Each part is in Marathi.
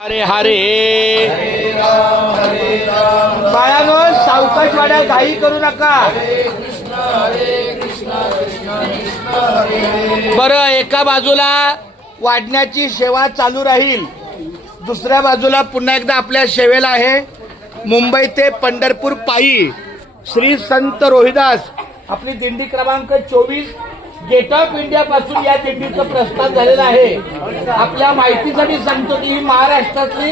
हरे हरे बाळांनो, सावकाश वाड्या, घाई करू नका. बरं, एका बाजूला वाढण्याची सेवा चालू राहील, दुसऱ्या बाजूला पुन्हा एकदा आपल्या सेवेला आहे मुंबई ते पंढरपूर पायी श्री संत रोहिदास. आपली दिंडी क्रमांक 24 गेट ऑफ इंडिया पासून या दिंडीचं प्रस्थान झालेलं आहे. आपल्या माहितीसाठी सांगतो की ही महाराष्ट्रातली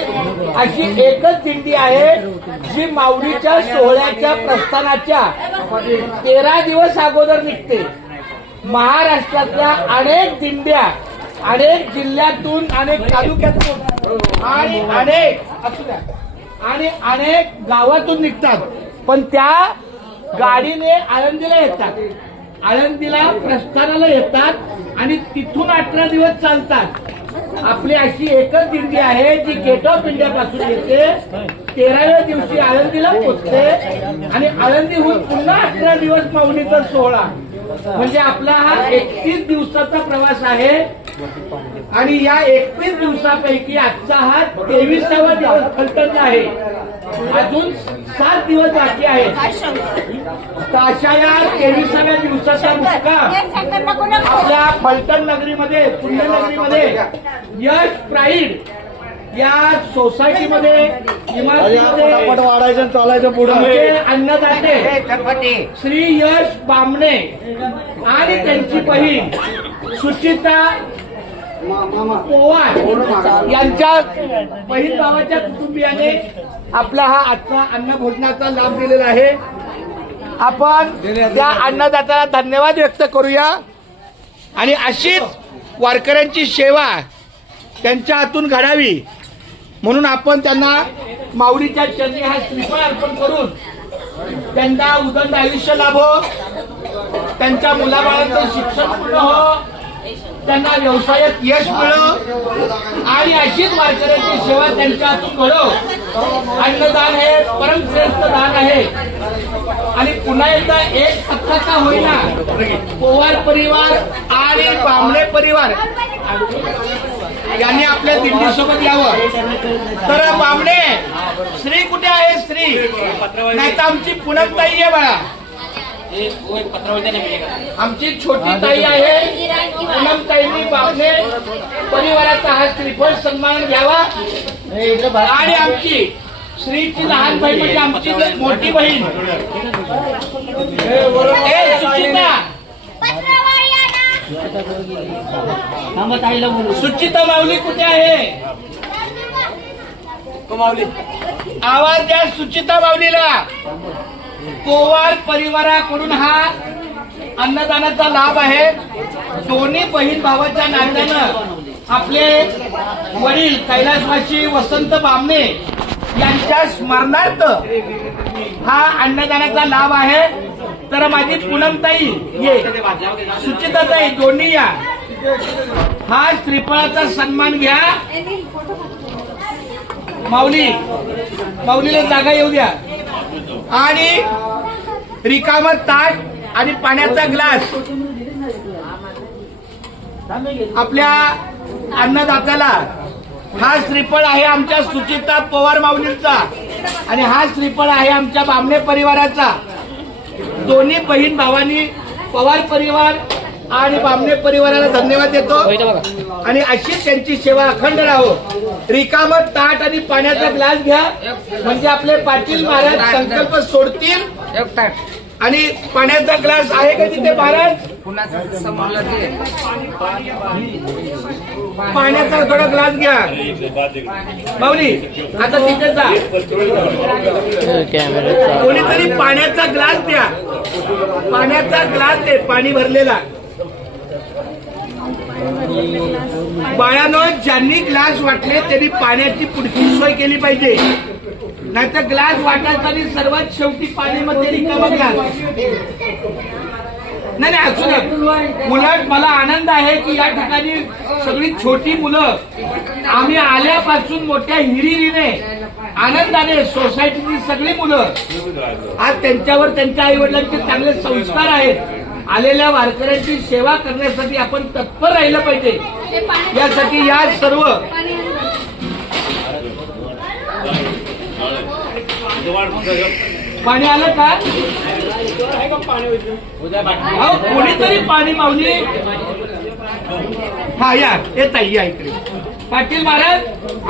अशी एकच दिंडी आहे जी माऊलीच्या सोहळ्याच्या प्रस्थानाच्या 13 दिवस अगोदर निघते. महाराष्ट्रातल्या अनेक दिंड्या अनेक जिल्ह्यातून, अनेक तालुक्यातून आणि अनेक गावातून निघतात, पण त्या गाडीने आळंदीला येतात, आळंदीला प्रस्थानाला येतात आणि तिथून 18 दिवस चालतात. आपली अशी एकच दिंडी आहे जी गेट ऑफ इंडिया पासून येते, 13व्या दिवशी आळंदीला पोहोचते आणि आळंदीहून पुन्हा 18 दिवस माऊलीचा सोहळा. म्हणजे आपला हा 31 दिवसाचा प्रवास आहे आणि या 31 दिवसापैकी आजचा हा 23वा दिवस फलटणला आहे. अजून 7 दिवस बाकी आहेत. अशा या 23व्या दिवसाचा मुक्काम आपल्या फलटण नगरीमध्ये, पुण्यनगरीमध्ये यश प्राईड या सोसायटीमध्ये, इमारतीमध्ये वाढायचं चालायचं पुढे अन्नदाते श्री यश बामणे आणि त्यांची बहीण सुचिता पोवार यांच्या बहीण भावाच्या कुटुंबियाने आपला हा आजचा अन्न भोजनाचा लाभ दिलेला आहे. आपण त्या अन्नदात्याला धन्यवाद व्यक्त करूया आणि अशीच वारकऱ्यांची सेवा त्यांच्या हातून घडावी म्हणून आपण त्यांना माऊलीच्या चरणी हा श्रीफळ अर्पण करून त्यांना उदंड आयुष्य लाभो, त्यांच्या मुलाबाळांचं शिक्षण पूर्ण हो, त्यांना व्यवसायात यश मिळो आणि अशीच वारकऱ्यांची सेवा त्यांच्या हातून घडो. अन्नदान हे परमश्रेष्ठ दान आहे आणि पुन्हा एकदा एक सत्ता होईना पोवार परिवार आणि बामणे परिवार यांनी आपल्या दिंडीसोबत यावं. तर बामणे श्री कुठे आहे? श्री नाही तर आमची पूनमताई आहे बाळा, आमची छोटी ताई आहे. पूनमताईंनी बामणे परिवाराचा हा श्रीफळ सन्मान घ्यावा आणि आमची श्रीची लहान बहीण म्हणजे आमची मोठी बहीण सुचिता माऊली कुठे आहे? आवाज द्या सुचिता माऊलीला. पोवार परिवाराकडून हा अन्नदानाचा लाभ आहे. दोन्ही बहीण भावाच्या नात्यानं आपले वडील कैलासवासी वसंत बामणे यांच्या स्मरणार्थ हा अन्नदानाचा लाभ आहे. तर माझी पूनमताई ये, सुचिताताई दोन्ही या, हा श्रीफळाचा सन्मान घ्या. माऊलीला जागा येऊ द्या आणि रिकामं ताट आणि पाण्याचा ग्लास आपल्या अन्नदात्याला. हा श्रीफळ आहे आमच्या सुचिता पवार माऊलींचा आणि हा श्रीफळ आहे आमच्या बामणे परिवाराचा. दोन्ही बहीण भावांनी पवार परिवार आणि बामणे परिवाराला धन्यवाद देतो आणि अशीच त्यांची सेवा अखंड राहो. रिकामं ताट आणि पाण्याचा ग्लास घ्या म्हणजे आपले पाटील महाराज संकल्प सोडतील. आणि पाण्याचा ग्लास आहे का तिथे महाराज? पाण्याचा थोडा ग्लास घ्या माऊली. आता तिथे जा, कोणीतरी पाण्याचा ग्लास द्या, पाण्याचा ग्लास दे, पाणी भरलेला. बाळांनो, ज्यांनी ग्लास वाटले त्यांनी पाण्याची पुढची सोय केली पाहिजे, नाहीतर ग्लास वाटायचा आणि सर्वात शेवटी पाणी मध्ये रिकामा ग्लास. नाही असू नये. उलट मला आनंद आहे की या ठिकाणी सगळी छोटी मुलं आम्ही आल्यापासून मोठ्या हिरिरीने आनंदाने सोसायटीची सगळी मुलं आज त्यांच्यावर त्यांच्या आई वडिलांचे चांगले संस्कार आहेत. आलेल्या वारकऱ्यांची सेवा करण्यासाठी आपण तत्पर राहिलं पाहिजे. यासाठी या सर्व पाणी आलं का? अहो, कोणीतरी पाणी माऊली. हा या येत आहे, या इकडे. पाटील महाराज,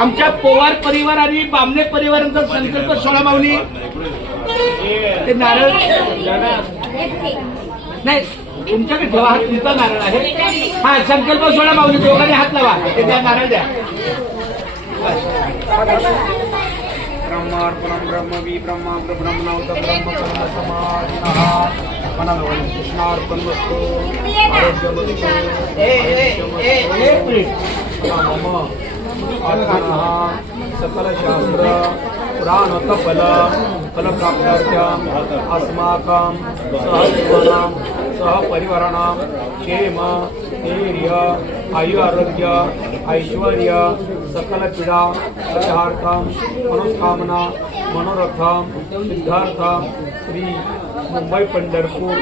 आमच्या पोवार परिवार आणि बामणे परिवारांचा संकल्प सोळा माऊली. ते नारळ नाही तुमच्याकडे ठेवा, हा तुमचा नारळ आहे. हा संकल्प सोळा माऊली, दोघांनी हात लावा, ते द्या, नारळ द्या. ब्रह्मार्पणं ब्रह्मवी ब्रह्माग्र ब्रह्मणौत ब्रह्म कर्म समाधिनः मनोवल कृष्णार्पण वस्तु आरोग्यमस्तु मम आत्मनः सकलशास्त्र पुराणकफल फलप्राप्त्यर्थम् अस्माकं सहजीवनां सहपरिवाराणां क्षेम धैर्य आयु आरोग्य ऐश्वर्य सकल पीडा परिहार्थम मनोकामना मनोरथम सिद्धार्थम श्री मुंबई पंढरपूर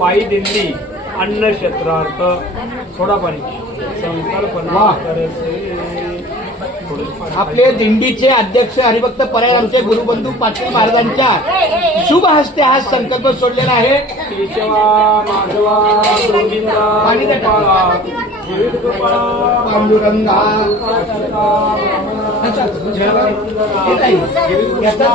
पायी दिंडी अन्न क्षेत्रार्थ सोडा पाणी संकल्पना करसे. आपले दिंडीचे अध्यक्ष हरिभक्त परायण आमचे गुरुबंधू पाटील महाराजांच्या शुभ हस्ते हा संकल्प सोडलेला आहे. केशवा माधवा गोविंदा पाणी द्या. पांडुरंगा याचा